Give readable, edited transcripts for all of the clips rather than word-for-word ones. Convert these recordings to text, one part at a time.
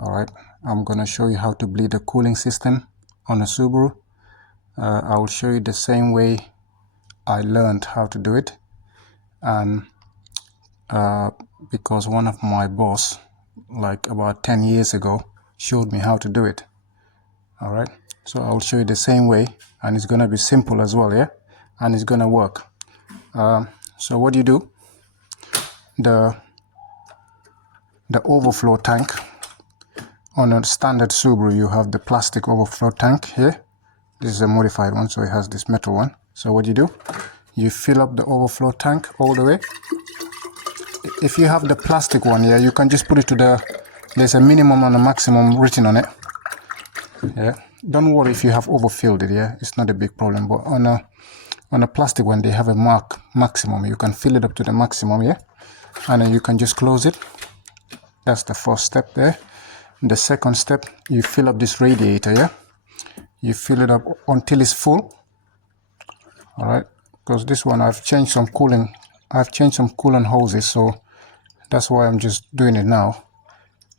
Alright, I'm gonna show you how to bleed a cooling system on a Subaru. I will show you the same way I learned how to do it, and because one of my boss, like about 10 years ago, showed me how to do it. Alright, so I'll show you the same way, and it's gonna be simple as well, yeah, and it's gonna work. So what you do, the overflow tank on a standard Subaru, you have the plastic overflow tank here. This is a modified one, so it has this metal one. So what you do, you fill up the overflow tank all the way. If you have the plastic one here, you can just put it to there's a minimum and a maximum written on it. Yeah, don't worry if you have overfilled it, yeah, it's not a big problem. But on a plastic one, they have a maximum. You can fill it up to the maximum, yeah, and then you can just close it. That's the first step there. The second step, you fill up this radiator, yeah, you fill it up until it's full. All right, because this one I've changed some coolant hoses, so that's why I'm just doing it now.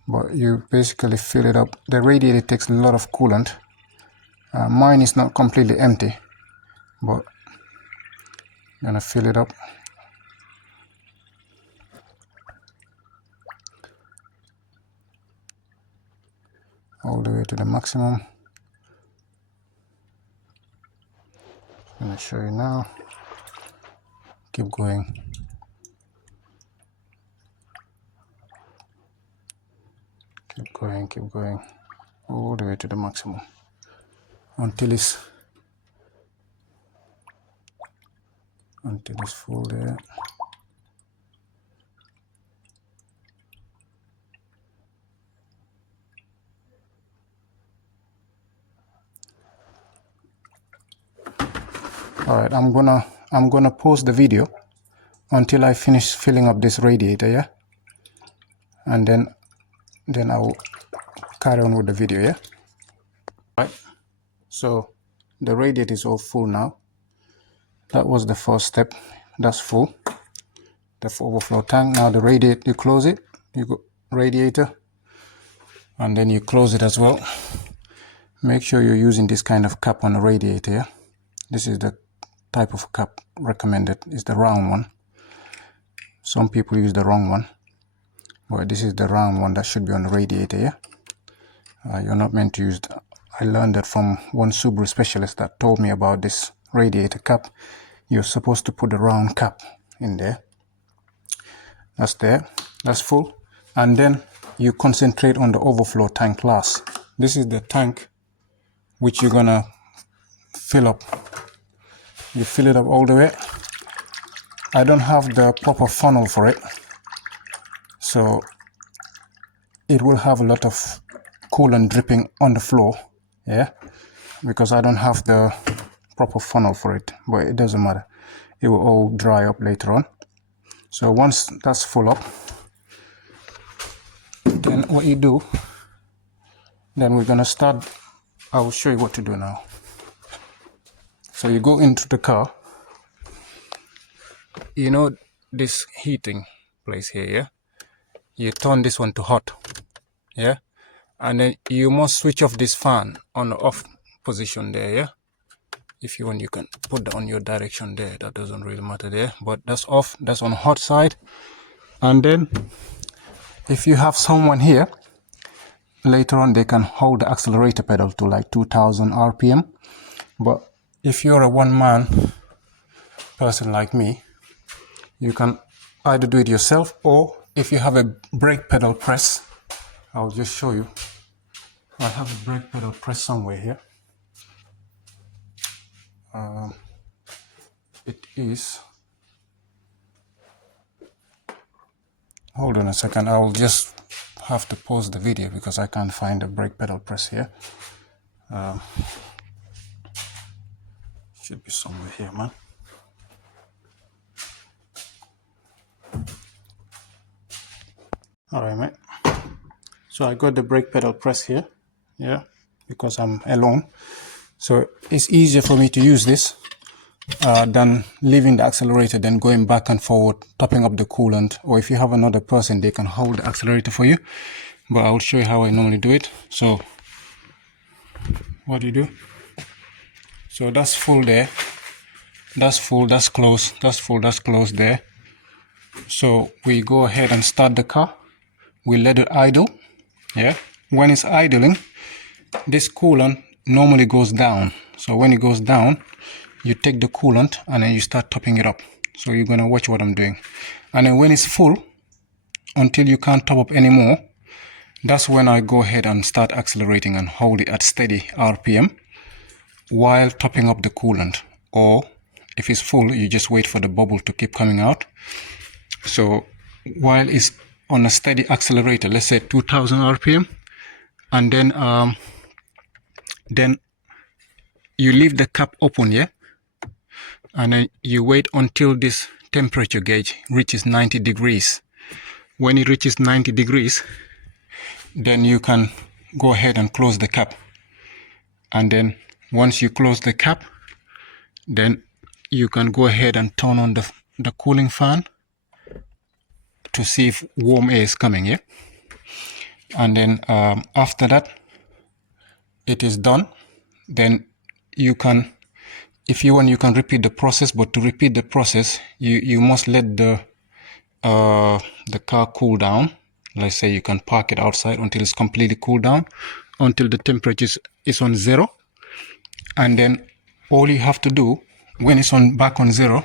But you basically fill it up. The radiator takes a lot of coolant. Mine is not completely empty, but I'm gonna fill it up. All the way to the maximum. I'm gonna show you now. Keep going. Keep going, all the way to the maximum until it's full there. All right, I'm gonna pause the video until I finish filling up this radiator, yeah, and then I'll carry on with the video, yeah. Right, so the radiator is all full now. That was the first step. That's full, the overflow tank. Now the radiator, you close it, you go radiator, and then you close it as well. Make sure you're using this kind of cap on the radiator, yeah? This is the type of cap recommended, is the round one. Some people use the wrong one, but this is the round one that should be on the radiator, yeah? You're not meant to use I learned that from one Subaru specialist that told me about this radiator cap. You're supposed to put the round cap in there. That's there, that's full. And then you concentrate on the overflow tank last. This is the tank which you're gonna fill up. You fill it up all the way. I don't have the proper funnel for it, so it will have a lot of coolant dripping on the floor, yeah, because I don't have the proper funnel for it, but it doesn't matter. It will all dry up later on. So once that's full up, then what you do, then we're gonna start. I will show you what to do now. So you go into the car, you know this heating place here, yeah? You turn this one to hot, yeah? And then you must switch off this fan on the off position there, yeah? If you want, you can put that on your direction there. That doesn't really matter there, but that's off, that's on the hot side. And then if you have someone here, later on they can hold the accelerator pedal to like 2000 RPM. But if you're a one-man person like me, you can either do it yourself, or if you have a brake pedal press, I'll just show you. I have a brake pedal press somewhere here. It is, hold on a second, I'll just have to pause the video because I can't find a brake pedal press here. Should be somewhere here, man. All right, mate. So I got the brake pedal press here, yeah, because I'm alone. So it's easier for me to use this than leaving the accelerator, then going back and forward, topping up the coolant. Or if you have another person, they can hold the accelerator for you. but I'll show you how I normally do it. So what you do, so that's full there, that's full, that's closed, that's full, that's closed there. So we go ahead and start the car, we let it idle. Yeah, when it's idling, this coolant normally goes down. So when it goes down, you take the coolant and then you start topping it up. So you're gonna watch what I'm doing. And then when it's full, until you can't top up anymore, that's when I go ahead and start accelerating and hold it at steady RPM while topping up the coolant. Or if it's full, you just wait for the bubble to keep coming out. So while it's on a steady accelerator, let's say 2000 RPM, and then you leave the cap open, yeah, and then you wait until this temperature gauge reaches 90 degrees. When it reaches 90 degrees, then you can go ahead and close the cap. And then once you close the cap, then you can go ahead and turn on the cooling fan to see if warm air is coming, yeah. And then after that it is done, then you can, if you want, you can repeat the process. But to repeat the process, you must let the car cool down. Let's say you can park it outside until it's completely cooled down, until the temperature is on 0. And then all you have to do when it's back on 0,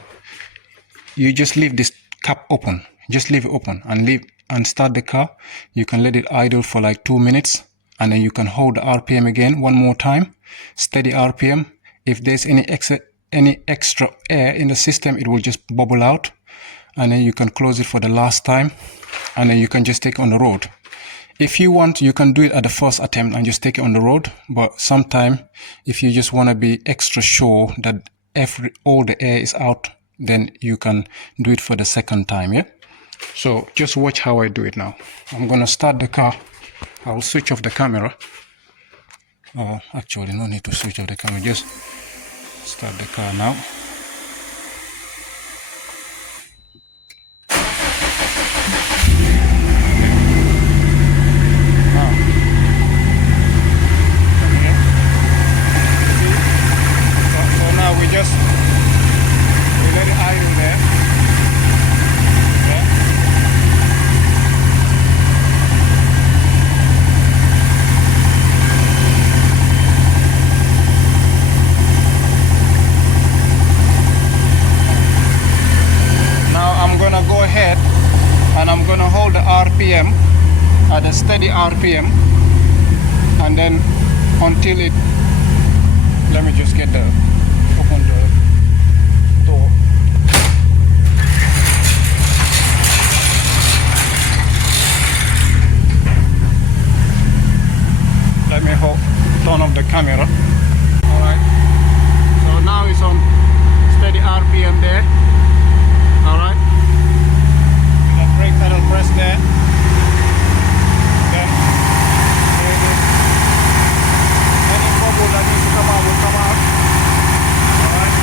you just leave this cap open, just leave it open and start the car. You can let it idle for like 2 minutes, and then you can hold the RPM again one more time, steady RPM. If there's any extra air in the system, it will just bubble out, and then you can close it for the last time, and then you can just take it on the road. If you want, you can do it at the first attempt and just take it on the road. But sometime, if you just want to be extra sure that all the air is out, then you can do it for the second time, yeah? So just watch how I do it now. I'm gonna start the car. I'll switch off the camera. Actually, no need to switch off the camera. Just start the car now. RPM at a steady RPM, and then until it, let me just get open the door. Let me turn off the camera. Alright, so now it's on steady RPM there. Alright, the brake pedal press there. Then any bubble that needs to come out will come out. Alright,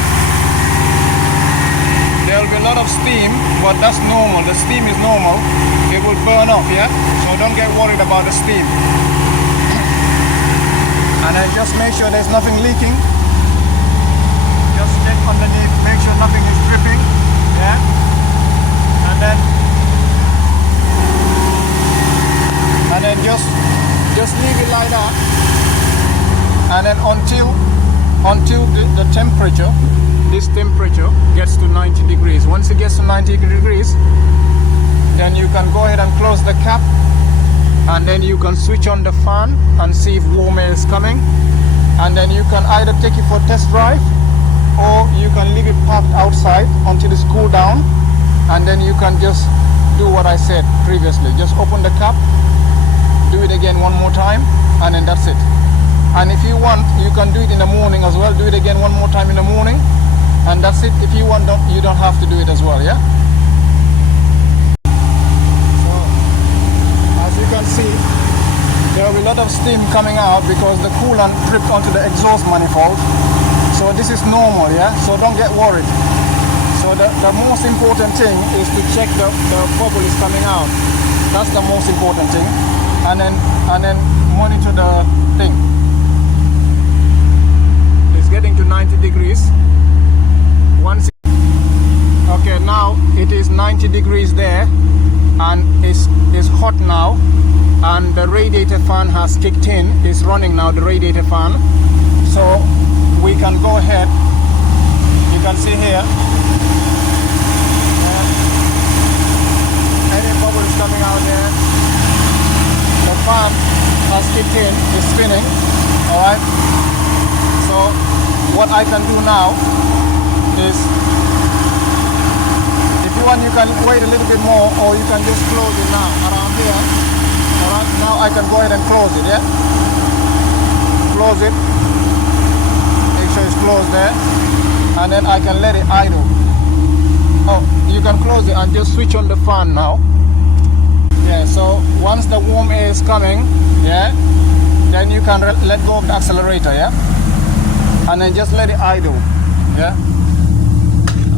there will be a lot of steam, but that's normal. The steam is normal. It will burn off, yeah? So don't get worried about the steam. And then just make sure there's nothing leaking. Just check underneath, make sure nothing is dripping, yeah? And then just leave it like that. And then until the temperature, this temperature gets to 90 degrees. Once it gets to 90 degrees, then you can go ahead and close the cap, and then you can switch on the fan and see if warm air is coming. And then you can either take it for a test drive, or you can leave it parked outside until it's cooled down, and then you can just do what I said previously. Just open the cap, do it again one more time, and then that's it. And if you want, you can do it in the morning as well. Do it again one more time in the morning, and that's it. If you want, you don't have to do it as well, yeah? So, as you can see, there will be a lot of steam coming out because the coolant dripped onto the exhaust manifold. So this is normal, yeah? So don't get worried. So the most important thing is to check the bubble is coming out. That's the most important thing. and then monitor the thing. It's getting to 90 degrees. Okay, now it is 90 degrees there, and it's hot now, and the radiator fan has kicked in. It's running now, the radiator fan. So we can go ahead. You can see here any bubbles coming out there. The fan has kicked in, it's spinning. Alright, so what I can do now is, if you want, you can wait a little bit more, or you can just close it now around here. Alright, now I can go ahead and close it, yeah? Close it. Make sure it's closed there. And then I can let it idle. Oh, you can close it and just switch on the fan now. Yeah, so once the warm air is coming, yeah, then you can let go of the accelerator, yeah? And then just let it idle, yeah?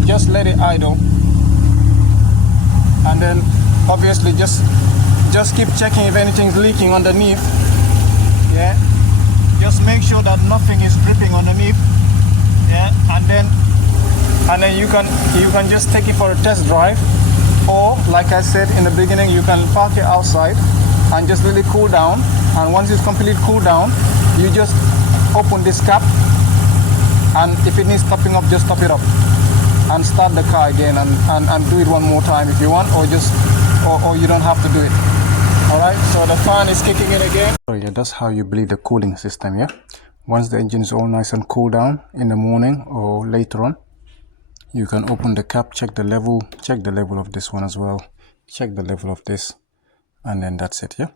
Just let it idle. And then obviously just keep checking if anything's leaking underneath, yeah? Just make sure that nothing is dripping underneath, yeah? And then you can just take it for a test drive, or like I said in the beginning, you can park it outside and just really cool down. And once it's completely cooled down, you just open this cap, and if it needs topping up, just top it up and start the car again, and do it one more time if you want, or you don't have to do it. Alright, so the fan is kicking in again. So yeah, that's how you bleed the cooling system, yeah? Once the engine is all nice and cool down in the morning or later on, you can open the cap, check the level of this one as well, check the level of this, and then that's it, yeah?